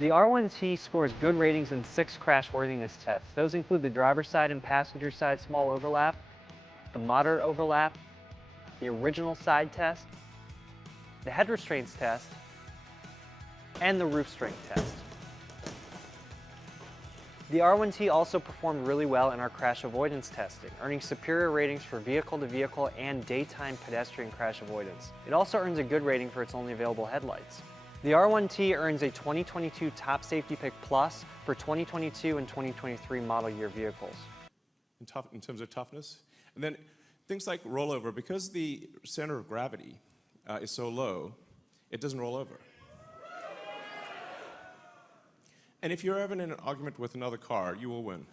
The R1T scores good ratings in 6 crashworthiness tests. Those include the driver's side and passenger side small overlap, the moderate overlap, the original side test, the head restraints test, and the roof strength test. The R1T also performed really well in our crash avoidance testing, earning superior ratings for vehicle-to-vehicle and daytime pedestrian crash avoidance. It also earns a good rating for its only available headlights. The R1T earns a 2022 Top Safety Pick Plus for 2022 and 2023 model year vehicles. In terms of toughness. And then things like rollover, because the center of gravity is so low, it doesn't roll over. And if you're ever in an argument with another car, you will win.